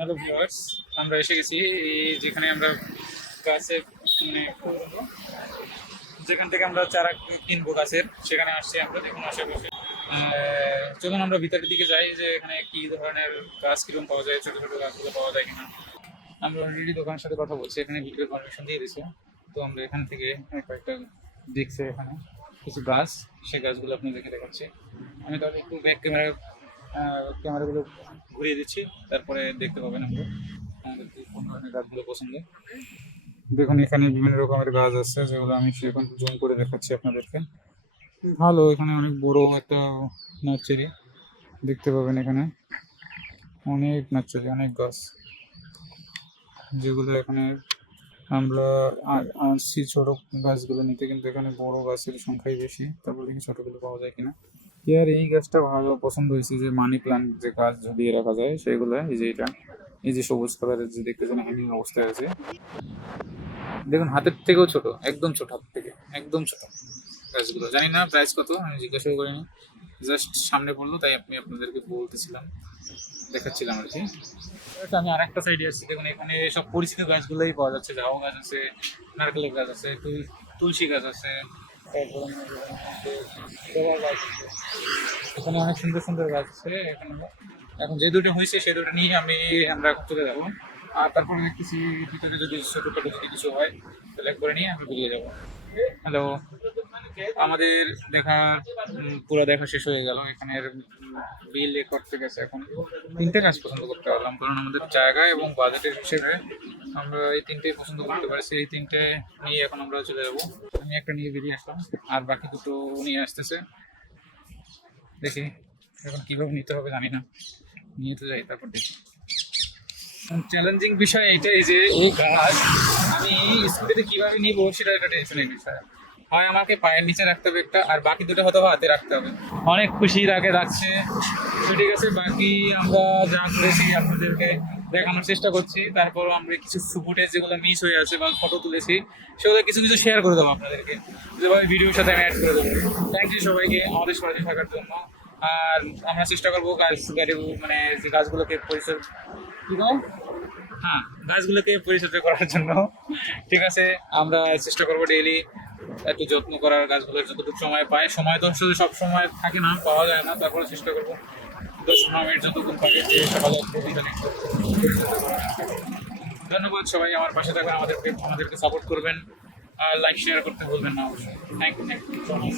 Hello viewers, আমরা এসে গেছি যেখানে আমরা গাছের মানে যেখান থেকে আমরা চারা কিনবো গাছের, সেখানে আসছি আমরা। দেখুন আশেপাশে চলুন আমরা ভিতরের দিকে যাই যে এখানে কি ধরনের গাছ কিরকম পাওয়া যায়, ছোট ছোট গাছগুলো পাওয়া যায় কিনা। আমরা অলরেডি দোকানের সাথে কথা বলছি, এখানে ভিতরে পারমিশন দিয়ে দিয়েছে। তো আমরা এখান থেকে কয়েকটা দেখছি এখানে কিছু গাছ, সেই গাছগুলো আপনাদেরকে দেখাচ্ছি। আমি তাহলে একটু ব্যাক ক্যামেরাগুলো ঘুরিয়ে দিচ্ছি, তারপরে দেখতে পাবেন আমরা আমাদের কোন ধরনের গাছগুলো পছন্দ। দেখুন এখানে বিভিন্ন রকমের গাছ আছে, যেগুলো আমি সেরকম জুম করে দেখাচ্ছি আপনাদেরকে। ভালো, এখানে অনেক বড় একটা নার্সারি দেখতে পাবেন। এখানে অনেক নার্সারি, অনেক গাছ, যেগুলো এখানে আমরা আনছি ছোট গাছগুলো নিতে, কিন্তু এখানে বড় গাছের সংখ্যাই বেশি। তারপর দেখি ছোটগুলো পাওয়া যায় কিনা। আর এই গাছটা ভালো পছন্দ হয়েছে, যে মানি প্লান্ট যে গাছ ঝুলিয়ে রাখা যায় সেগুলো। এই যে এটা, এই যে সবুজ কালারের যে দেখতেছেন হ্যাঙ্গিং অবস্থায় আছে, দেখুন হাতের থেকেও ছোট, একদম ছোট, হাত থেকে একদম ছোট গাছগুলো। জানি না প্রাইস কত, আমি জিজ্ঞাসা করিনি, জাস্ট সামনে পড়লো তাই আমি আপনাদেরকে বলতেছিলাম, দেখাচ্ছিলাম আর কি। আমি আর একটা সাইডে আসছি, দেখুন এখানে সব পরিচিত গাছগুলোই পাওয়া যাচ্ছে। ঝাউ গাছ আছে, নারকেলের গাছ আছে, তুলসী গাছ আছে, তারপরে জবা গাছ আছে। এখানে অনেক সুন্দর সুন্দর গাছ আছে। এখানে এখন যে দুটো হয়েছে সেই দুটো নিয়ে আমরা এখন চলে যাবো। আর তারপরে দেখতেছি ভিতরে যদি ছোটোখাটো যদি কিছু হয় তাহলে একবারে নিয়ে আমি বেরিয়ে যাবো। হ্যালো, আমাদের পুরো দেখা শেষ হয়ে গেল। এখানের বিল করতে গেছে, এখন তিনটে কাজ পছন্দ করতে পারলাম, কারণ আমাদের জায়গা এবং বাজেটের হিসেবে আমরা এই তিনটেই পছন্দ করতে পারছি। এই তিনটে নিয়ে এখন আমরা চলে যাবো। আমি একটা নিয়ে বেরিয়ে আসলাম, আর বাকি দুটো নিয়ে আসতেছে। দেখি এখন কীভাবে নিতে হবে জানি না, নিয়ে তো যাই তারপর দেখি। চ্যালেঞ্জিং বিষয় এটাই যে এই গাছ আমি স্কুটিতে কীভাবে নিব সেটা একটা টেনশনের বিষয়। হয় আমাকে পায়ের নিচে রাখতে হবে একটা, আর বাকি দুটো হয়তো হাতে রাখতে হবে। অনেক খুশি লাগছে। তো ঠিক আছে, বাকি আমরা যা করেছি আপনাদেরকে দেখানোর চেষ্টা করছি। তারপর আমরা কিছু ফুটেজ যেগুলো মিস হয়ে আছে বা ফটো তুলেছি সেগুলো কিছু কিছু শেয়ার করে দেবো আপনাদেরকে, যেভাবে ভিডিওর সাথে আমি অ্যাড করে দেবো। থ্যাংক ইউ সবাইকে আমাদের সাথে থাকার জন্য। আর আমরা চেষ্টা করবো মানে যে গাছগুলোকে গাছগুলোকে পরিচর্যা করার জন্য। ঠিক আছে, আমরা চেষ্টা করবো ডেইলি একটু যত্ন করার, গাছগুলোর যতটুকু সময় পাই। সময় তো আসলে সব সময় থাকে না, পাওয়া যায় না, তারপরে চেষ্টা করবো 10 মিনিট যতটুকু পারি যে সকালে ধন্যবাদ সবাই, আমার পাশে থাকবেন, আমাদেরকে সাপোর্ট করবেন, আর লাইক শেয়ার করতে ভুলবেন না অবশ্যই। Thank you so much.